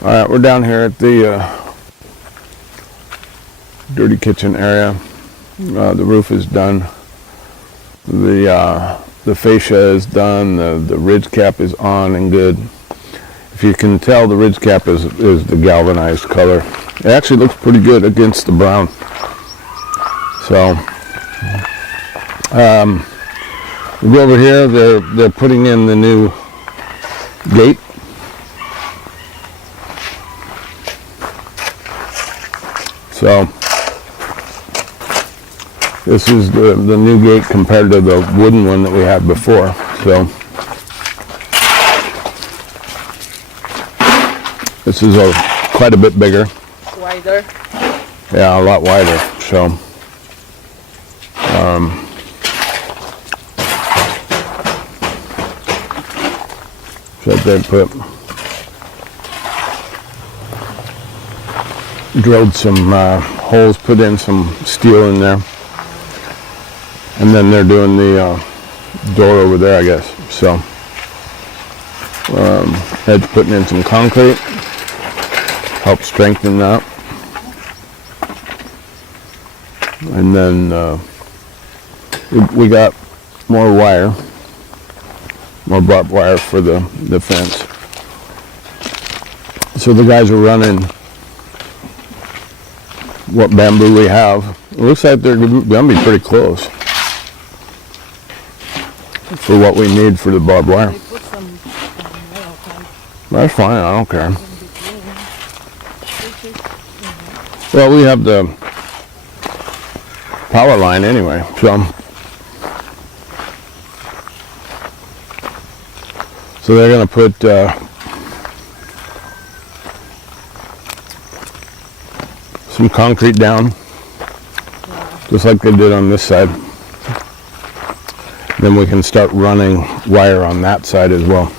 All right, we're down here at the dirty kitchen area. The roof is done. The fascia is done. The ridge cap is on and good. If you can tell, the ridge cap is the galvanized color. It actually looks pretty good against the brown. So we go over here. They're putting in the new gate. So this is the new gate compared to the wooden one that we had before. So this is quite a bit bigger. Wider. Yeah, a lot wider. So they drilled some holes, put in some steel in there, and then they're doing the door over there, I guess. So Ed's putting in some concrete, help strengthen that, and then we got more wire, more barbed wire for the fence. So the guys are running what bamboo we have. It looks like they're gonna be pretty close for what we need for the barbed wire. That's fine, I don't care. Well, we have the power line anyway, so they're gonna put some concrete down, just like they did on this side. Then we can start running wire on that side as well.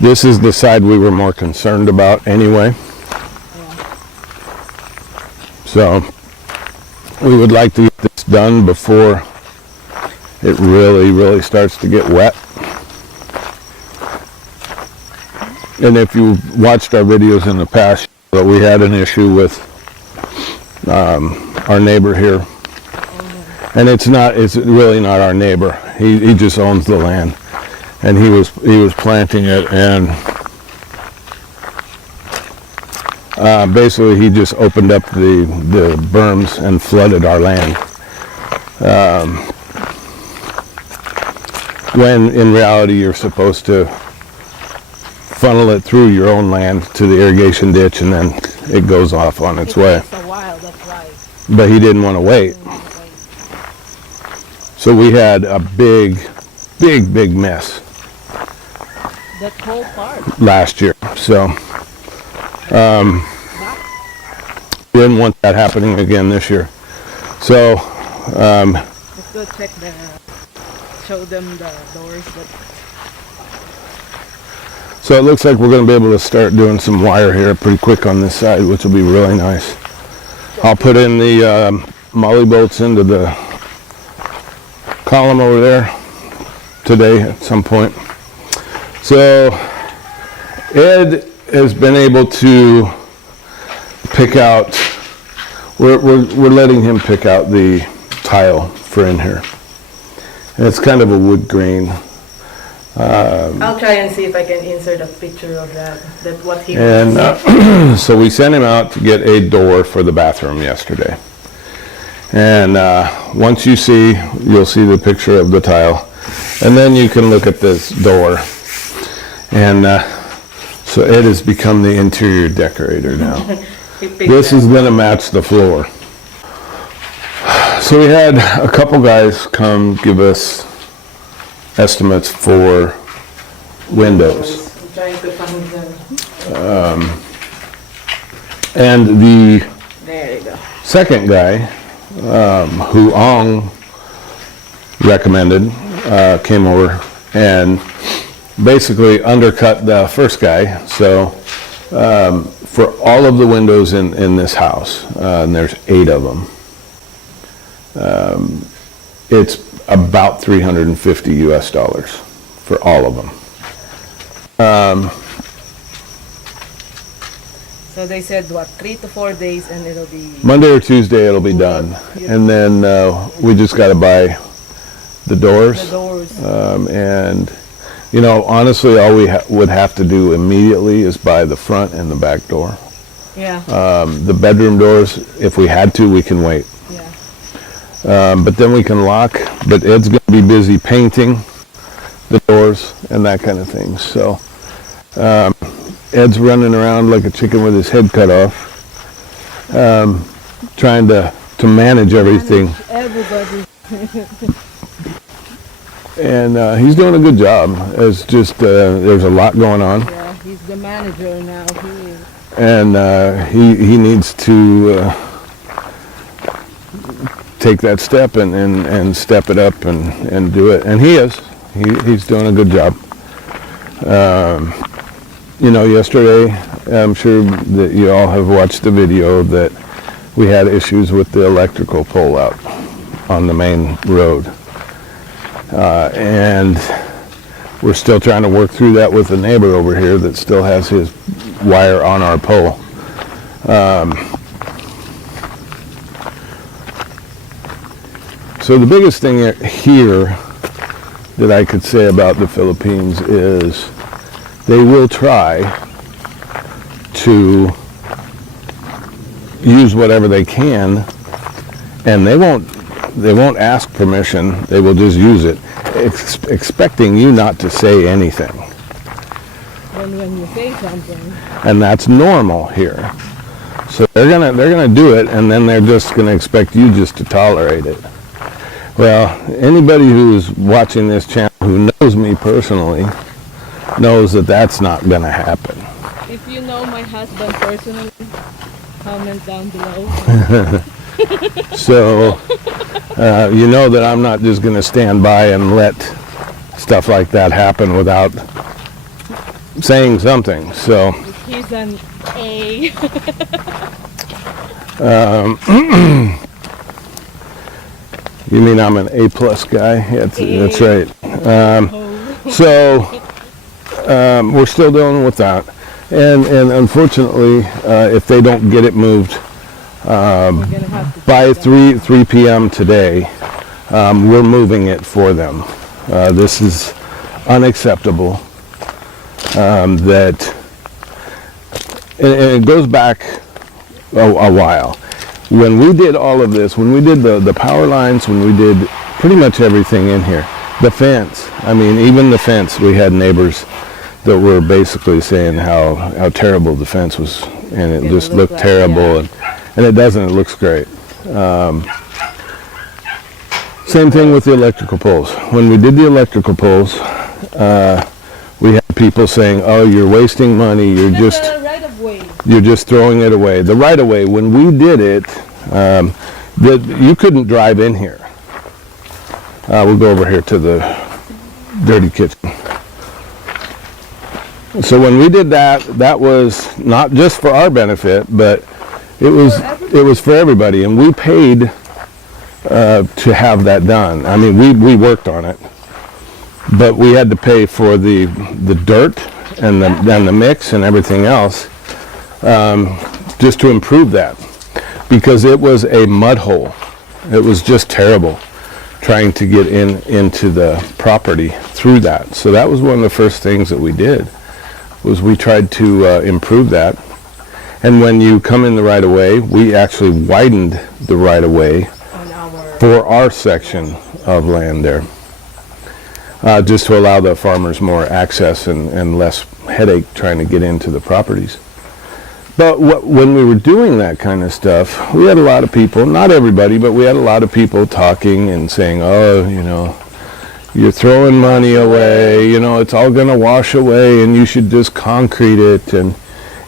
This is the side we were more concerned about anyway. So we would like to get this done before it really starts to get wet. And if you've watched our videos in the past, but we had an issue with our neighbor here, and it's really not our neighbor. He just owns the land, and he was planting it, and basically he just opened up the berms and flooded our land, when in reality you're supposed to funnel it through your own land to the irrigation ditch, and then it goes off on its way. It takes a while, that's right. But he didn't want to wait. So we had a big mess That whole part. last year. So we didn't want that happening again this year. So Let's go check show them the doors. So it looks like we're going to be able to start doing some wire here pretty quick on this side, which will be really nice. I'll put in the molly bolts into the column over there today at some point. So Ed has been able to pick out, we're letting him pick out the tile for in here. And it's kind of a wood grain. I'll try and see if I can insert a picture of that what he And wants. so we sent him out to get a door for the bathroom yesterday. And once you'll see the picture of the tile. And then you can look at this door. And so Ed has become the interior decorator now. This is going to match the floor. So we had a couple guys come give us estimates for windows. I'm trying to find them. And There you go. second guy, who Ong recommended, came over and basically undercut the first guy. So for all of the windows in this house, and there's 8 of them, it's about $350 US for all of them. So they said what, 3 to 4 days, and it'll be. Monday or Tuesday it'll be done. And then we just got to buy the doors. The doors. And, you know, honestly, all we would have to do immediately is buy the front and the back door. Yeah. The bedroom doors, if we had to, we can wait. Yeah. But then we can lock. But Ed's going to be busy painting the doors and that kind of thing. So Ed's running around like a chicken with his head cut off, trying to manage everything. Everybody. And he's doing a good job. It's just there's a lot going on. Yeah, he's the manager now. He is. And he needs to take that step and step it up and do it. And he is. He's doing a good job. You know, yesterday, I'm sure that you all have watched the video that we had issues with the electrical pole out on the main road. And we're still trying to work through that with the neighbor over here that still has his wire on our pole. So the biggest thing here that I could say about the Philippines is they will try to use whatever they can, and they won't ask permission. They will just use it, expecting you not to say anything. When you say something. And that's normal here. So they're gonna do it, and then they're just gonna expect you just to tolerate it. Well, anybody who's watching this channel who knows me personally knows that that's not gonna happen. If you know my husband personally, comment down below. So you know that I'm not just gonna stand by and let stuff like that happen without saying something. So he's an A. You mean I'm an A+ guy? Yeah, that's right. So we're still dealing with that, and unfortunately, if they don't get it moved by 3 p.m. today, we're moving it for them. This is unacceptable. That and it goes back a while. When we did all of this, when we did the power lines, when we did pretty much everything in here, the fence, I mean, even the fence, we had neighbors that were basically saying how terrible the fence was, and it just looked like, terrible, yeah. and it doesn't, it looks great. Same thing with the electrical poles. When we did the electrical poles, we had people saying, oh, you're wasting money, you're just throwing it away. The right of way, when we did it, you couldn't drive in here. We'll go over here to the dirty kitchen. So when we did that, that was not just for our benefit, but it was for everybody, and we paid to have that done. I mean, we worked on it, but we had to pay for the dirt and the mix and everything else. Just to improve that, because it was a mud hole. It was just terrible trying to get into the property through that. So that was one of the first things that we did, was we tried to improve that. And when you come in the right of way, we actually widened the right of way for our section of land there, just to allow the farmers more access and less headache trying to get into the properties. But when we were doing that kind of stuff, we had a lot of people, not everybody, but we had a lot of people talking and saying, oh, you know, you're throwing money away, you know, it's all going to wash away, and you should just concrete it. And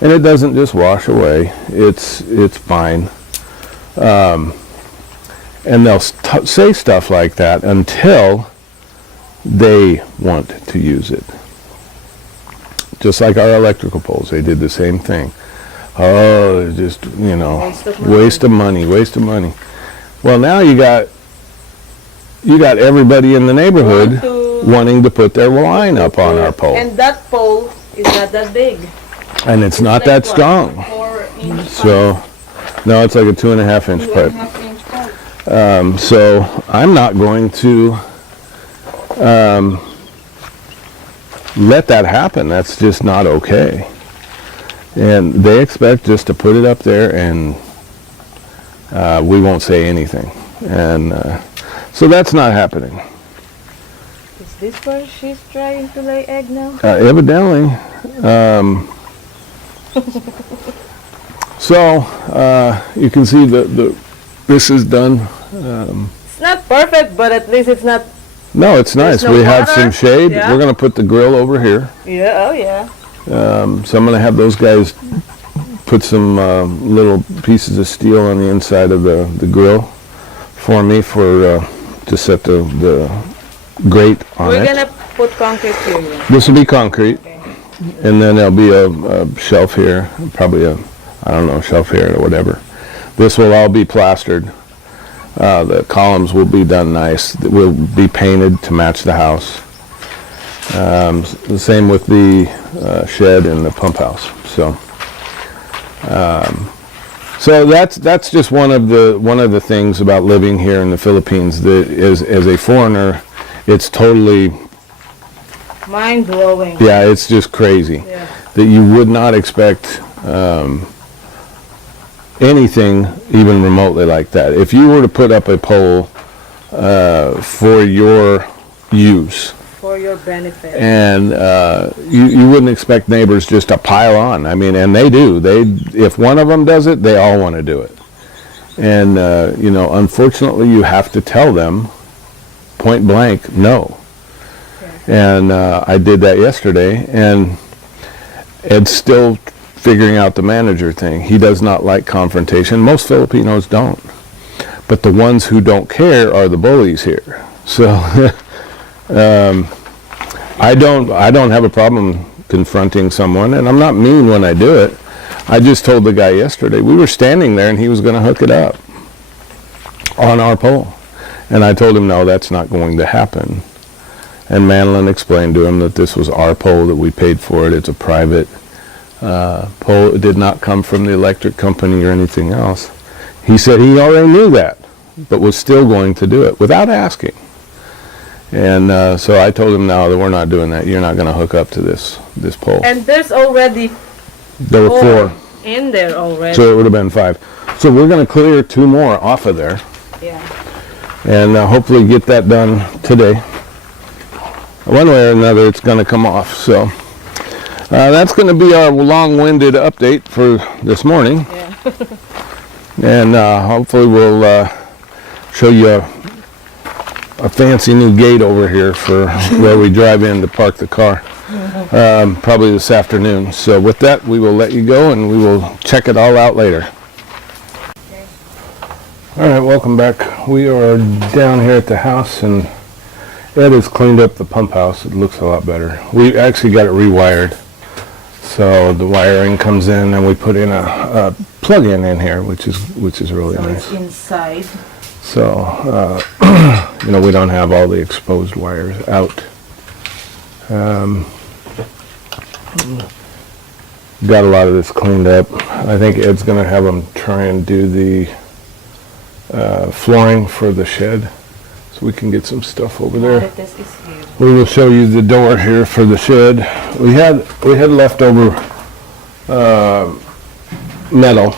it doesn't just wash away. It's fine. And they'll say stuff like that until they want to use it. Just like our electrical poles, they did the same thing. Oh, just, you know, waste of money. Well, now you got everybody in the neighborhood wanting to put their line up on our pole. And that pole is not that big. And it's not that strong. 4 4-inch So, no, it's like a 2.5-inch pipe. 2.5-inch pipe. So I'm not going to let that happen. That's just not okay. And they expect just to put it up there and we won't say anything. And so that's not happening. Is this where she's trying to lay egg now? Evidently. So you can see this is done. It's not perfect, but at least it's not. No, it's nice. no We have water. some shade. Yeah. We're going to put the grill over here. Yeah, oh yeah. So I'm going to have those guys put some little pieces of steel on the inside of the grill for me to set the grate on We're it. gonna put concrete here. Yeah. This will be concrete, Okay. and then there'll be a shelf here, probably I don't know, shelf here or whatever. This will all be plastered. The columns will be done nice. It will be painted to match the house. The same with the shed and the pump house. So that's just one of the things about living here in the Philippines that is, as a foreigner, it's totally, Mind blowing. yeah, it's just crazy Yeah. that you would not expect anything even remotely like that. If you were to put up a pole for your use, For your benefit. and you wouldn't expect neighbors just to pile on. I mean, and they do. If one of them does it, they all want to do it. And unfortunately, you have to tell them point blank no. And I did that yesterday, and Ed's still figuring out the manager thing. He does not like confrontation. Most Filipinos don't, but the ones who don't care are the bullies here. So. I don't have a problem confronting someone, and I'm not mean when I do it. I just told the guy yesterday, we were standing there and he was going to hook it up on our pole. And I told him, no, that's not going to happen. And Manlin explained to him that this was our pole, that we paid for it. It's a private pole. It did not come from the electric company or anything else. He said he already knew that, but was still going to do it without asking. And so I told him, no, that we're not doing that. You're not going to hook up to this pole. And there's already There were 4, in there already. so it would have been 5. So we're going to clear 2 more off of there, Yeah. and hopefully get that done today. One way or another, it's going to come off. So that's going to be our long-winded update for this morning. Yeah. And hopefully we'll show you a fancy new gate over here for where we drive in to park the car, probably this afternoon. So with that, we will let you go and we will check it all out later. Okay. All right, welcome back. We are down here at the house, and Ed has cleaned up the pump house. It looks a lot better. We actually got it rewired. So the wiring comes in and we put in a plug-in in here, which is really So nice. it's inside. So, we don't have all the exposed wires out. Got a lot of this cleaned up. I think Ed's going to have them try and do the flooring for the shed, so we can get some stuff over there. This is here. We will show you the door here for the shed. We had leftover metal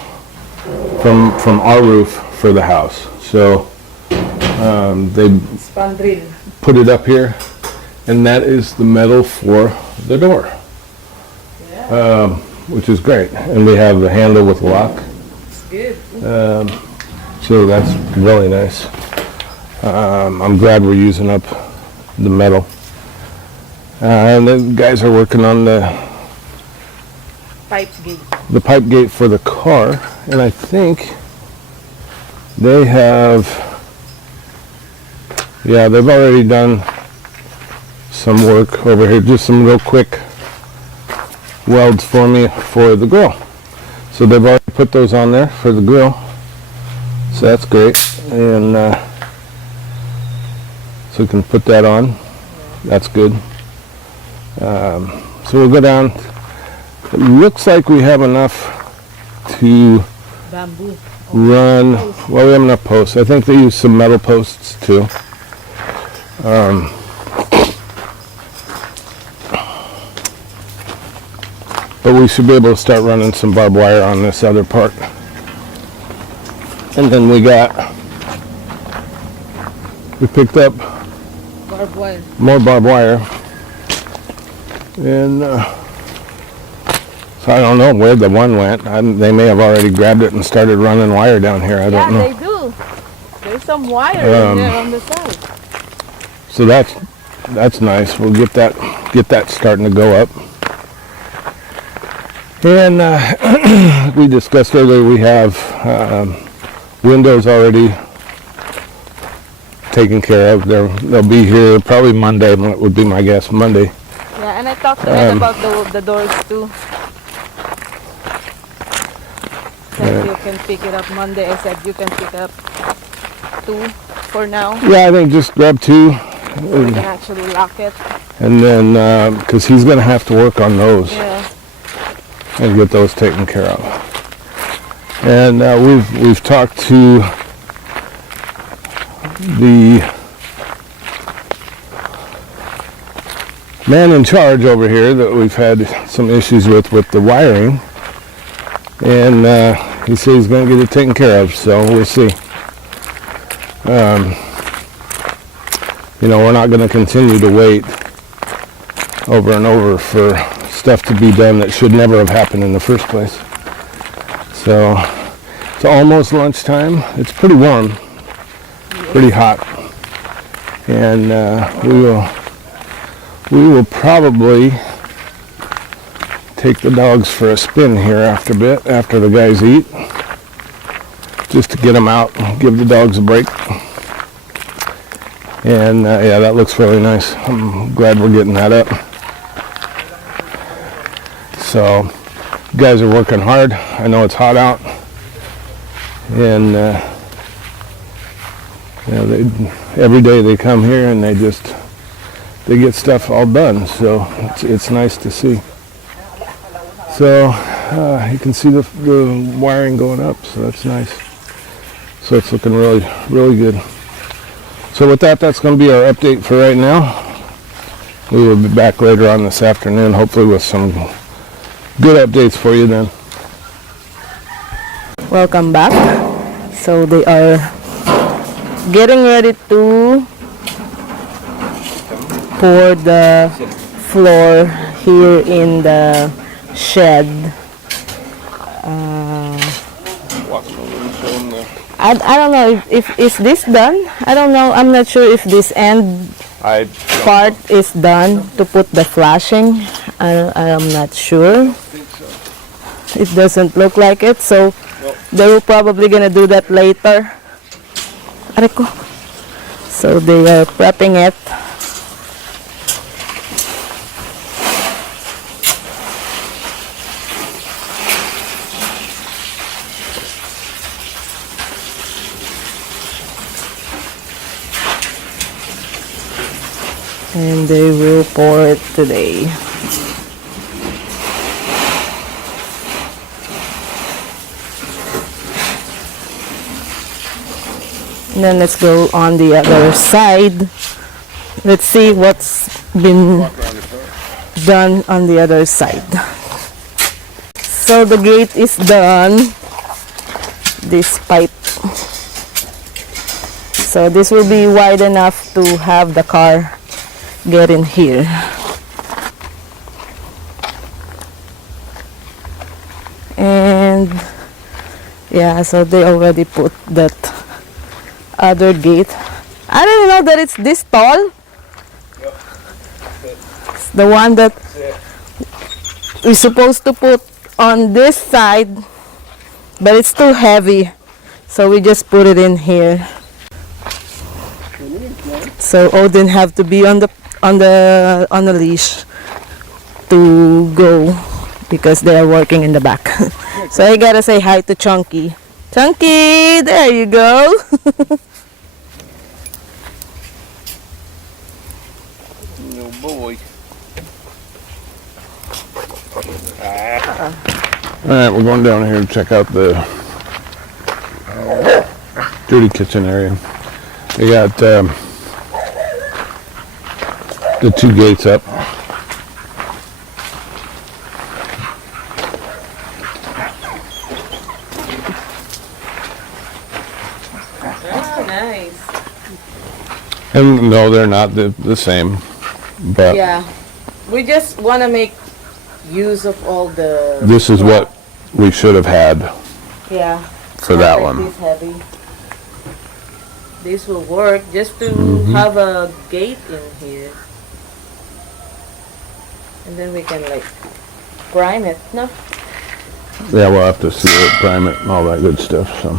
from our roof for the house. So they Spandril. put it up here, and that is the metal for the door, Yeah. which is great. And we have the handle with lock, It's good. so that's really nice. I'm glad we're using up the metal. And the guys are working on the Pipes gate. pipe gate for the car, and I think they have, they've already done some work over here, just some real quick welds for me for the grill. So they've already put those on there for the grill, so that's great. And so we can put that on. That's good. So we'll go down. It looks like we have enough to Bamboo. run, well, we have enough posts. I think they use some metal posts too. But we should be able to start running some barbed wire on this other part. And then we picked up Barbed wire. more barbed wire. And so I don't know where the one went. They may have already grabbed it and started running wire down here. I don't know. Yeah, they do. There's some wire in there on the side. So that's nice. We'll get that starting to go up. And we discussed earlier, we have windows already taken care of. They'll be here probably Monday, would be my guess, Monday. Yeah, and I talked to Ed about the doors too. Said you can pick it up Monday. I said you can pick up 2 for now. Yeah, I think just grab 2. So we can actually lock it. And then, because he's going to have to work on those. Yeah. And get those taken care of. And we've talked to the man in charge over here that we've had some issues with the wiring, and he said he's going to get it taken care of. So we'll see. We're not going to continue to wait over and over for stuff to be done that should never have happened in the first place. So it's almost lunchtime. It's pretty warm, pretty hot, and we will probably take the dogs for a spin here after the guys eat, just to get them out and give the dogs a break. And yeah, that looks really nice. I'm glad we're getting that up. So, you guys are working hard. I know it's hot out, and every day they come here and they get stuff all done. So it's nice to see. So you can see the wiring going up. So that's nice. So it's looking really, really good. So with that, that's going to be our update for right now. We will be back later on this afternoon, hopefully with some good updates for you then. Welcome back. So they are getting ready to pour the floor here in the shed. I don't know if is this done. I don't know. I'm not sure if this end part is done to put the flashing. I'm not sure. It doesn't look like it, so they were probably gonna do that later. So they are prepping it. And they will pour it today. And then let's go on the other side. Let's see what's been done on the other side. So the gate is done. This pipe. So this will be wide enough to have the car get in here. And yeah, so they already put that other gate. I didn't know that it's this tall. Yep. It's the one that we're supposed to put on this side, but it's too heavy, so we just put it in here. So Odin have to be on the leash to go because they are working in the back. So I gotta say hi to Chunky. Chunky, there you go. No boy. All right, we're going down here to check out the dirty kitchen area. We got the two gates up. Oh, nice. And no, they're not the same, but Yeah. We just want to make use of all the... this is what we should have had Yeah. for that one. This heavy. This will work just to have a gate in here. And then we can like prime it, no? Yeah, we'll have to seal it, prime it, and all that good stuff. So,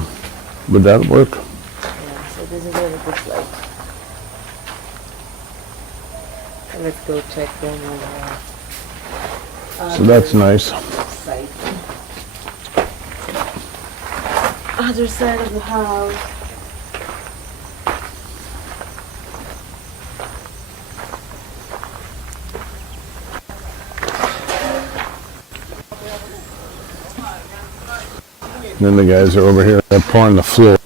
but that'll work. Yeah, so this is what it looks like. So let's go check them on So that's nice. side. Other side of the house. Then the guys are over here, they're pouring the floor.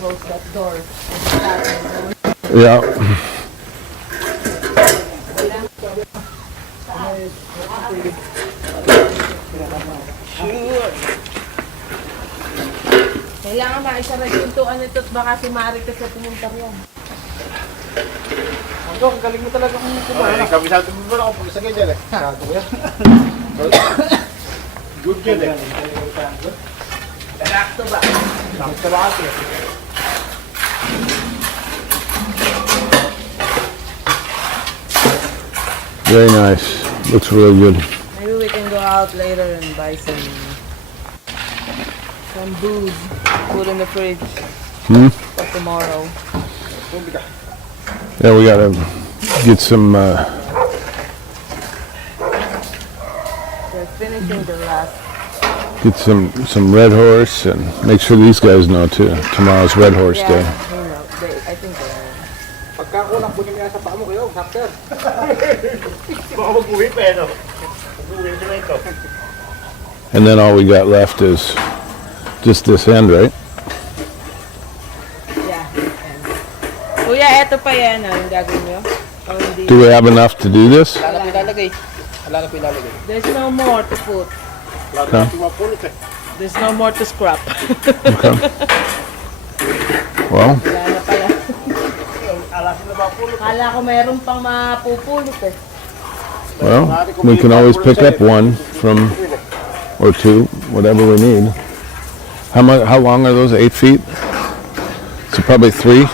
Close that door. Yeah. Kailangan maisara yung pintuan nito at baka si Mari kasi pumunta riyan. Ang galing mo talaga kung kumain. Kabisado mo ba ako pag sa ganyan eh? Kabisado ko yan. Good yun eh. Sakto ba? Sakto ba kasi? Very nice. Looks really good. Maybe we can go out later and buy some booze, put in the fridge for tomorrow. Yeah, we gotta get some. We're finishing the last. Get some Red Horse and make sure these guys know too. Tomorrow's Red Horse Yeah, Day. who knows? I think they are. Pagka kulang, bunin mo yan sa paa mo kayo, doctor. Baka mag-uwi pa eh, no? Mag-uwi sila ito. And then all we got left is just this end, right? Yeah. Kuya, eto pa yan, yung gagawin nyo? O hindi? Do we have enough to do this? Wala na pilalagay. Wala na pilalagay. There's no more to put. Wala na pumapulot eh. There's no more to scrap. Okay. Well, Wala na pala. Alasin na mapulot. Kala ko mayroon pang mapupulot eh. we can always pick up one from, or two, whatever we need. How long are those? 8 feet? So probably 3.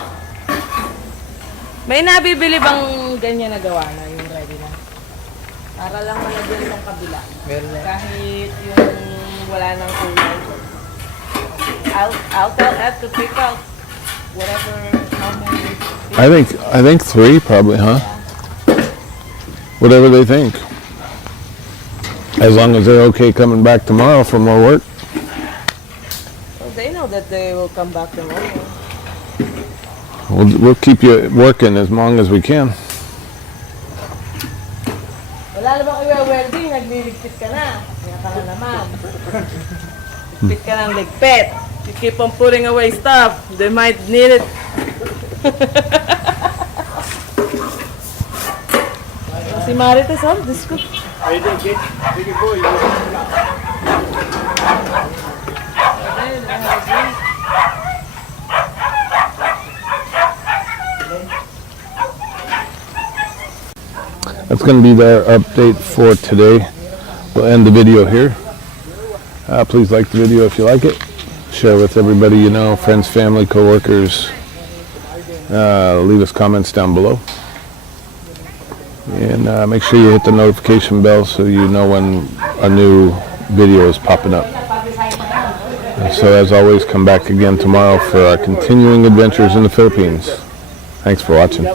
May nabibili bang ganyan na gawa na yung ready na? Para lang malagyan ng kabila. Meron na. Kahit yung wala nang kulay. I'll tell Ed to pick out whatever, how many. I think 3 probably, huh? Whatever they think. As long as they're okay coming back tomorrow for more work. Well, they know that they will come back tomorrow. We'll keep you working as long as we can. Wala na ba kayo welding? Nagliligpit ka na. Kaya ka na naman. Ligpit ka ng ligpit. You keep on putting away stuff. They might need it. Si Marites, oh, this could. Ay, di, sige boy. That's going to be the update for today. We'll end the video here. Please like the video if you like it. Share with everybody you know, friends, family, co-workers. Leave us comments down below. And make sure you hit the notification bell so you know when a new video is popping up. So as always, come back again tomorrow for our continuing adventures in the Philippines. Thanks for watching.